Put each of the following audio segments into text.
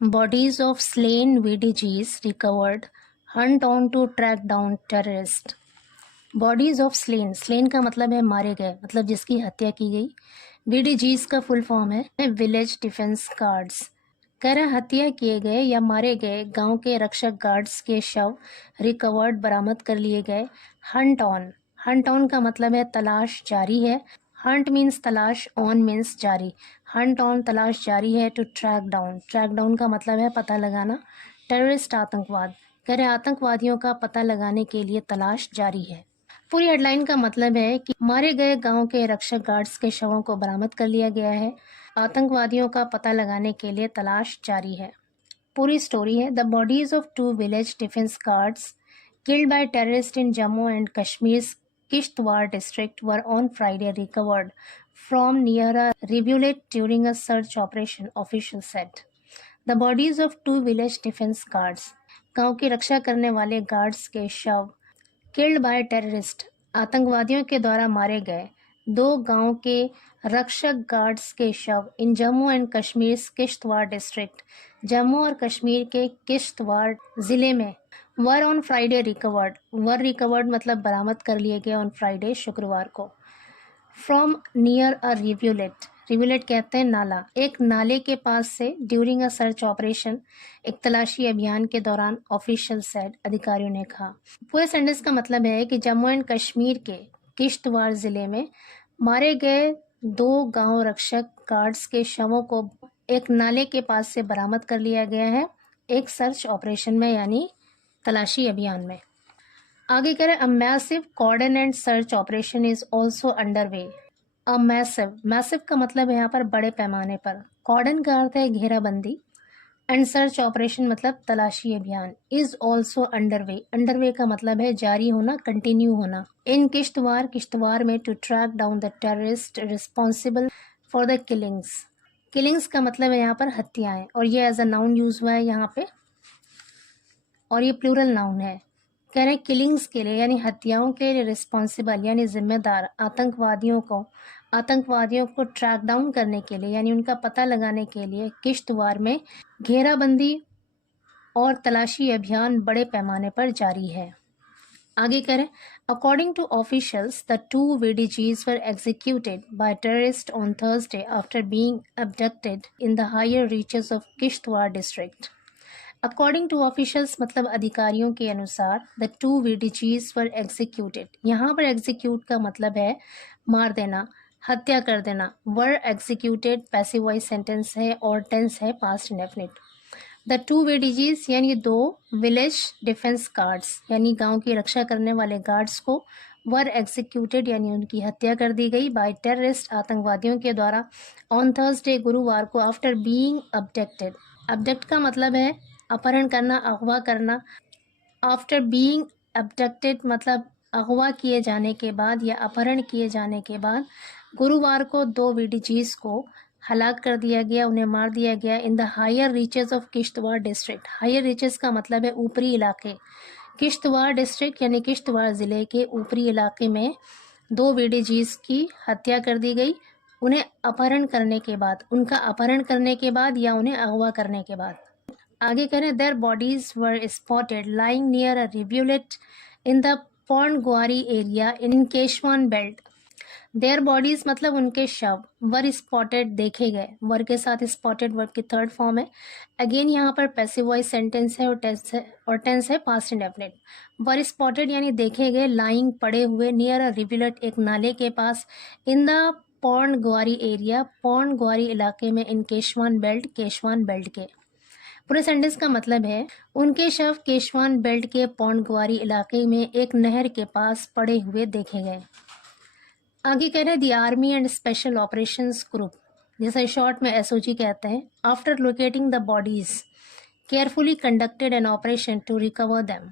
Bodies of slain VDGs recovered. Hunt on to track down terrorist. Bodies of slain का मतलब है मारे गए, मतलब जिसकी हत्या की गई। VDGs का फुल फॉर्म है विलेज डिफेंस गार्ड्स। कह रहे हत्या किए गए या मारे गए गांव के रक्षक गार्ड्स के शव रिकवर्ड बरामद कर लिए गए। हंट ऑन का मतलब है तलाश जारी है। हंट मीन्स तलाश, ऑन मीन्स जारी। हंट ऑन तलाश जारी है। टू ट्रैक डाउन का मतलब है पता लगाना। टेररिस्ट आतंकवाद, कह रहे आतंकवादियों का पता लगाने के लिए तलाश जारी है। पूरी हेडलाइन का मतलब है कि मारे गए गांव के रक्षक गार्ड्स के शवों को बरामद कर लिया गया है। आतंकवादियों का पता लगाने के लिए तलाश जारी है। पूरी स्टोरी है the bodies of 2 village defence guards killed by terrorists in Jammu and Kashmir's Kishtwar district were on Friday recovered from near a rivulet during a search operation, official said. The bodies of 2 village defense guards, गांव की रक्षा करने वाले guards के शव, killed by terrorist, आतंकवादियों के द्वारा मारे गए 2 गांव के रक्षक गार्ड्स के शव इन जम्मू एंड कश्मीर किश्तवाड़ डिस्ट्रिक्ट, जम्मू और कश्मीर के किश्तवाड़ जिले में वर ऑन फ्राइडे रिकवर्ड मतलब बरामद कर लिए गए ऑन फ्राइडे शुक्रवार को। फ्रॉम नियर अ रिव्यूलेट कहते हैं नाला, एक नाले के पास से ड्यूरिंग अ सर्च ऑपरेशन, एक तलाशी अभियान के दौरान, ऑफिशियल सेड अधिकारियों ने कहा। पूरे सेंटेंस का मतलब है कि जम्मू एंड कश्मीर के किश्तवाड़ जिले में मारे गए 2 गांव रक्षक गार्ड्स के शवों को एक नाले के पास से बरामद कर लिया गया है एक सर्च ऑपरेशन में, यानी तलाशी अभियान में। आगे कह रहे a massive cordon and search operation is also under way. A massive का मतलब है यहाँ पर बड़े पैमाने पर, कॉर्डन का अर्थ है घेराबंदी, एंड सर्च ऑपरेशन मतलब तलाशी अभियान। इज ऑल्सो अंडर वे का मतलब है जारी होना, कंटिन्यू होना। इन किश्तवाड़ में to track down the terrorist responsible for the killings का मतलब है यहाँ पर हत्याएं, और ये एज अ नाउन यूज हुआ है यहाँ पे, और ये प्लूरल नाउन है। कह रहे किलिंग्स के लिए यानी हत्याओं के लिए रिस्पॉन्सिबल यानी जिम्मेदार आतंकवादियों को ट्रैक डाउन करने के लिए यानी उनका पता लगाने के लिए किश्तवाड़ में घेराबंदी और तलाशी अभियान बड़े पैमाने पर जारी है। आगे करें according to officials the 2 VDGs were executed by terrorist on Thursday after being abducted in the higher reaches of Kishtwar district. According to officials मतलब अधिकारियों के अनुसार द 2 VDGs वर एग्जीक्यूटेड, यहाँ पर एग्जीक्यूट का मतलब है मार देना, हत्या कर देना। वर एग्जीक्यूटेड पैसिव वॉइस सेंटेंस है और टेंस है पास्ट इंडेफिनिट। द 2 VDGs यानी 2 विलेज डिफेंस गार्ड्स यानी गांव की रक्षा करने वाले गार्ड्स को वर एग्जीक्यूटेड यानी उनकी हत्या कर दी गई बाय टेररिस्ट आतंकवादियों के द्वारा ऑन थर्सडे गुरुवार को आफ्टर बीइंग अबडक्टेड। अबडक्ट का मतलब है अपहरण करना, अगवा करना। आफ्टर बीइंग अबडक्टेड मतलब अगवा किए जाने के बाद या अपहरण किए जाने के बाद गुरुवार को 2 VDGs को हलाक कर दिया गया, उन्हें मार दिया गया in the higher reaches of Kishtwar district. Higher reaches का मतलब है ऊपरी इलाके। किश्तवाड़ डिस्ट्रिक्ट यानी किश्तवाड़ जिले के ऊपरी इलाके में 2 VDGs की हत्या कर दी गई, उन्हें अपहरण करने के बाद, उनका अपहरण करने के बाद या उन्हें अगवा करने के बाद। आगे करें their bodies were spotted lying near a rivulet in the Poundgwari area in Keshwan belt. Their bodies मतलब उनके शव, वर स्पॉटेड देखे गए, वर के साथ स्पॉटेड वर्ब की थर्ड फॉर्म है। अगेन यहाँ पर पैसिव वॉइस सेंटेंस है और टेंस है पास्ट इंडेफिनिट। वर स्पॉटेड यानी देखे गए, लाइंग पड़े हुए, नियर अ रिव्यूलेट एक नाले के पास, इन द पौंडग्वारी एरिया पौंडग्वारी इलाके में, इन केशवान बेल्ट के। पूरे सेंटेंस का मतलब है उनके शव केशवान बेल्ट के पौंडग्वारी इलाके में एक नहर के पास पड़े हुए देखे गए। आगे कह रहे हैं the army and special operations group, जिसे शॉर्ट में SOG कहते हैं, after locating the bodies carefully conducted an operation to recover them.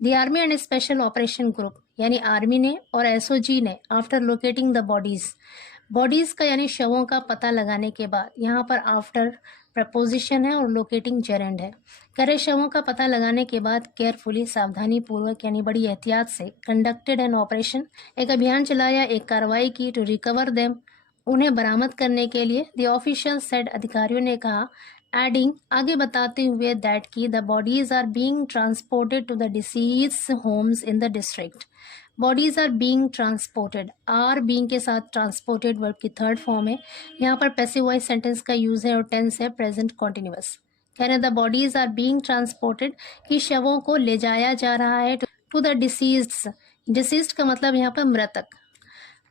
The army and special operation group यानी आर्मी ने और SOG ने आफ्टर लोकेटिंग द बॉडीज का यानी शवों का पता लगाने के बाद, यहाँ पर आफ्टर प्रपोजिशन है और लोकेटिंग जेरेंड है। करे शवों का पता लगाने के बाद केयरफुली सावधानी पूर्वक यानी बड़ी एहतियात से, कंडक्टेड एन ऑपरेशन एक अभियान चलाया, एक कार्रवाई की, टू रिकवर देम उन्हें बरामद करने के लिए। द ऑफिशियल सेड अधिकारियों ने कहा एडिंग, आगे बताते हुए दैट की the bodies are being transported to the deceased homes in the district. Bodies are being transported, are being के साथ ट्रांसपोर्टेड वर्ब की थर्ड फॉर्म है। यहाँ पर पैसिव वॉइस सेंटेंस का यूज है और टेंस है प्रेजेंट कॉन्टिन्यूअस। कह रहे the bodies are being transported कि शवों को ले जाया जा रहा है टू द डिसीज्ड। डिसीज्ड का मतलब यहाँ पर मृतक,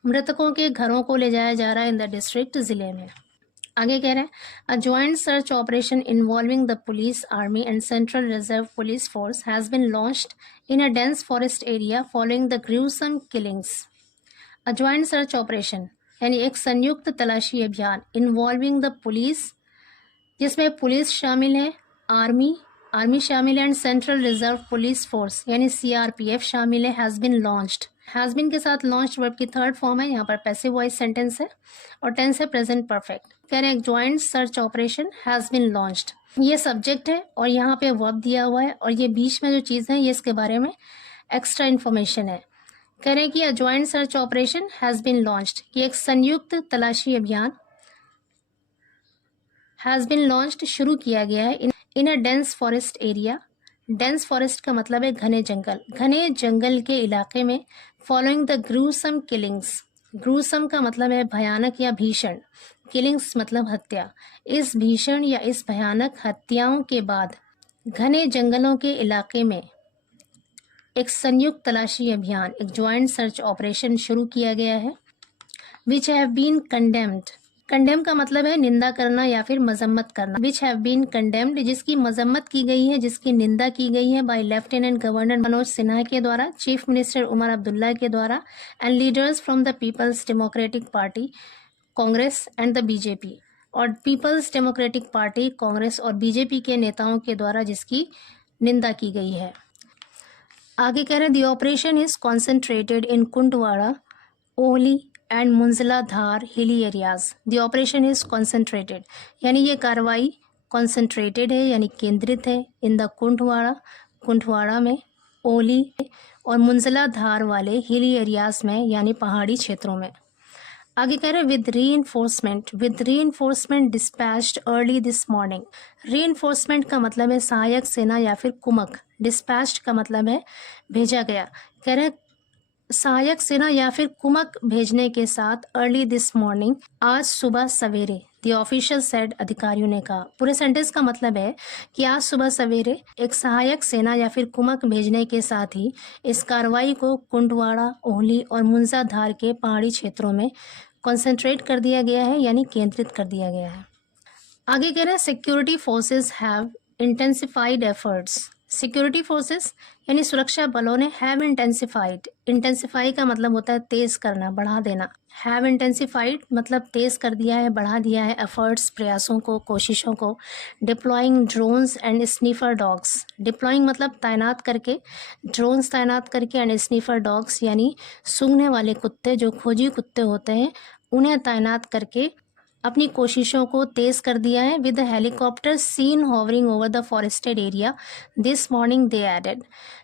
मृतकों के घरों को ले जाया जा रहा है इन द डिस्ट्रिक्ट, जिले में। आगे कह रहे हैं a joint search operation involving the police, army and central reserve police force has been launched in a dense forest area following the gruesome killings. A joint search operation यानी एक संयुक्त तलाशी अभियान इन्वॉल्विंग द पुलिस, जिसमें police शामिल है, army शामिल है and central reserve police force यानी CRPF शामिल है, has been launched. Has been के साथ लॉन्च्ड वर्ब की थर्ड फॉर्म है, यहाँ पर पैसिव वॉइस सेंटेंस है और टेंस है प्रेजेंट परफेक्ट। कह रहे हैं joint search operation has been launched, ये सब्जेक्ट है और यहाँ पे वर्ब दिया हुआ है और ये बीच में जो चीज़ है ये इसके बारे में एक्स्ट्रा इन्फॉर्मेशन है। कह रहे हैं कि a joint search operation has been launched, कि एक संयुक्त तलाशी अभियान हैज बीन लॉन्च्ड शुरू किया गया है in a dense forest area. Dense forest का मतलब है घने जंगल, घने जंगल के इलाके में। Following the gruesome killings, gruesome का मतलब है भयानक या भीषण, किलिंग्स मतलब हत्या। इस भीषण या इस भयानक हत्याओं के बाद घने जंगलों के इलाके में एक संयुक्त तलाशी अभियान, एक ज्वाइंट सर्च ऑपरेशन शुरू किया गया है। Which have been condemned, condemn का मतलब है निंदा करना या फिर मजम्मत करना। विच हैव बीन कंडेम्ड, जिसकी मजम्मत की गई है, जिसकी निंदा की गई है by lieutenant governor Manoj Sinha के द्वारा, चीफ मिनिस्टर उमर अब्दुल्ला के द्वारा and leaders from the People's Democratic Party Congress and the BJP, और पीपल्स डेमोक्रेटिक पार्टी कांग्रेस और बीजेपी के नेताओं के द्वारा जिसकी निंदा की गई है। आगे कह रहे हैं the operation is concentrated in Kundwara, Oli and Munjaladhar hilly areas. The operation is concentrated यानी ये कार्रवाई कॉन्सेंट्रेटेड है यानी केंद्रित है इन द कुंडवाड़ा में, ओली और मुंजलाधार वाले हिली एरियाज में यानी पहाड़ी क्षेत्रों में। आगे कह रहे हैं with reinforcement dispatched early this morning. Reinforcement का मतलब है सहायक सेना या फिर कुमक, डिस्पैच्ड का मतलब है भेजा गया। कह रहे हैं सहायक सेना या फिर कुमक भेजने के साथ अर्ली दिस मॉर्निंग, आज सुबह सवेरे, द ऑफिशियल सेड, अधिकारियों ने कहा। पूरे सेंटेंस का मतलब है कि आज सुबह सवेरे एक सहायक सेना या फिर कुमक भेजने के साथ ही इस कार्रवाई को कुंडवाड़ा, ओहली और मुंजाधार के पहाड़ी क्षेत्रों में कॉन्सेंट्रेट कर दिया गया है यानी केंद्रित कर दिया गया है। आगे कह रहे हैं security forces have intensified efforts. Security forces यानी सुरक्षा बलों ने हैव इंटेंसिफाइड, इंटेंसिफाई का मतलब होता है तेज करना, बढ़ा देना। हैव इंटेंसिफाइड मतलब तेज कर दिया है, बढ़ा दिया है एफर्ट्स, प्रयासों को, कोशिशों को। Deploying drones and sniffer dogs, deploying मतलब तैनात करके, ड्रोन्स तैनात करके एंड स्नीफर डॉग्स यानी सूंघने वाले कुत्ते, जो खोजी कुत्ते होते हैं उन्हें तैनात करके अपनी कोशिशों को तेज कर दिया है। With the helicopter seen hovering over the forested area this morning they added.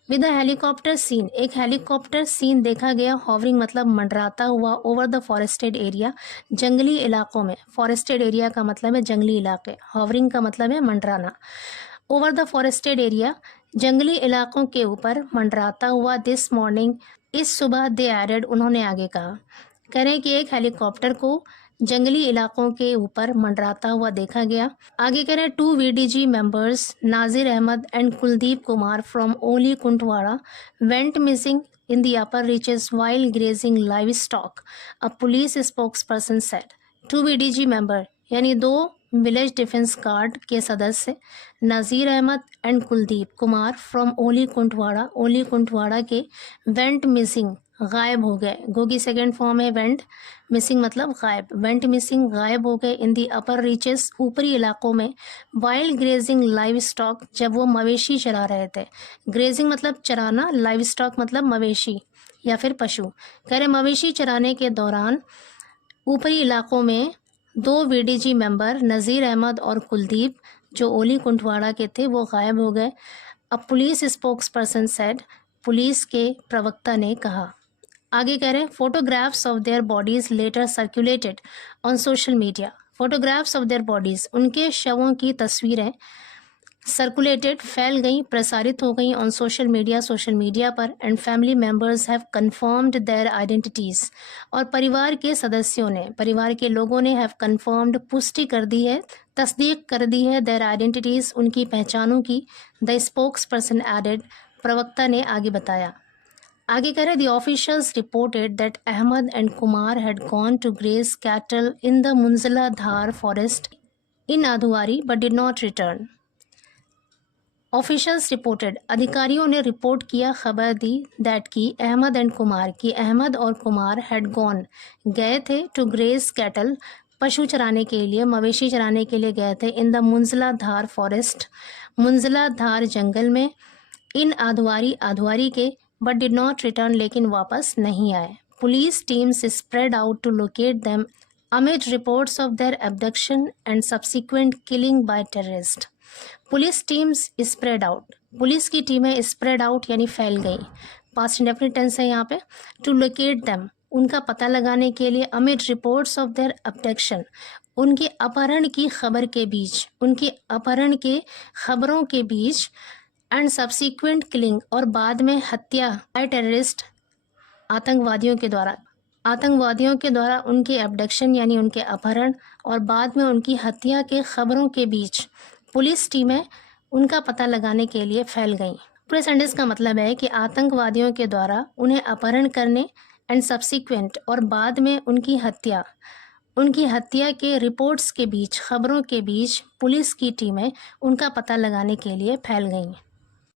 With the helicopter seen, एक हेलीकॉप्टर सीन देखा गया, होवरिंग मतलब मंडराता हुआ, ओवर द फॉरेस्टेड एरिया, जंगली इलाकों में। फॉरेस्टेड एरिया का मतलब है जंगली इलाके, होवरिंग का मतलब है मंडराना। ओवर द फॉरेस्टेड एरिया, जंगली इलाकों के ऊपर मंडराता हुआ, दिस मॉर्निंग, इस सुबह, दे एडेड, उन्होंने आगे कहा। कह रहे हैं कि एक हेलीकॉप्टर को जंगली इलाकों के ऊपर मंडराता हुआ देखा गया। आगे कह रहे हैं 2 VDG members Nazir Ahmed and Kuldeep Kumar from Oli Kundwara went missing in the upper reaches while grazing livestock, a police spokesperson said. 2 VDG member यानी 2 विलेज डिफेंस गार्ड के सदस्य नाजिर अहमद एंड कुलदीप कुमार फ्रॉम ओली कुंडवाड़ा के वेंट मिसिंग, गायब हो गए। गो की सेकेंड फॉर्म है went, missing मतलब गायब, वेंट मिसिंग, गायब हो गए। इन दी अपर रीचेस, ऊपरी इलाकों में। वाइल्ड ग्रेजिंग लाइव स्टॉक, जब वो मवेशी चरा रहे थे। ग्रेजिंग मतलब चराना, लाइव स्टॉक मतलब मवेशी या फिर पशु। कह रहे मवेशी चराने के दौरान ऊपरी इलाकों में 2 VDG मेंबर नज़ीर अहमद और कुलदीप जो ओली कुंडवाड़ा के थे वो गायब हो गए। अब police spokesperson said, police के प्रवक्ता ने कहा। आगे कह रहे हैं photographs of their bodies later circulated on social media. Photographs of their bodies, उनके शवों की तस्वीरें सर्कुलेटेड, फैल गई, प्रसारित हो गई ऑन सोशल मीडिया पर, and family members have confirmed their identities, और परिवार के सदस्यों ने, परिवार के लोगों ने हैव कंफर्म्ड, पुष्टि कर दी है, तस्दीक कर दी है, देयर आइडेंटिटीज, उनकी पहचानों की। द स्पोक्स पर्सन एडेड, प्रवक्ता ने आगे बताया। आगे कह रहे the officials reported that Ahmed and Kumar had gone to graze cattle in the Munjala Dhar forest in Adhuari but did not return. Officials reported, अधिकारियों ने रिपोर्ट किया, खबर दी, दैट की अहमद एंड कुमार, की अहमद और कुमार हैड गॉन, गए थे, टू ग्रेज कैटल, पशु चराने के लिए, मवेशी चराने के लिए गए थे, इन द मुंजला धार फॉरेस्ट, मुंजला धार जंगल में, इन आधुआरी, आधुआरी के, बट डिड नॉट रिटर्न, लेकिन वापस नहीं आए। Police teams spread out to locate them amid reports of their abduction and subsequent killing by terrorists. Police teams spread out, police की टीमें स्प्रेड आउट यानी फैल गई, पास्ट इंडेफिनिट टेंस है यहाँ पे। टू लोकेट देम, उनका पता लगाने के लिए, amid reports of their abduction, उनके अपहरण की खबर के बीच, उनके अपहरण के खबरों के बीच, एंड सब्सिक्वेंट किलिंग, और बाद में हत्या, बाय टेररिस्ट, आतंकवादियों के द्वारा, आतंकवादियों के द्वारा उनके अब्डक्शन यानी उनके अपहरण और बाद में उनकी हत्या के खबरों के बीच पुलिस टीमें उनका पता लगाने के लिए फैल गईं। पूरे सेंटेंस का मतलब है कि आतंकवादियों के द्वारा उन्हें अपहरण करने एंड सब्सिक्वेंट और बाद में उनकी हत्या के रिपोर्ट्स के बीच, खबरों के बीच पुलिस की टीमें उनका पता लगाने के लिए फैल गईं।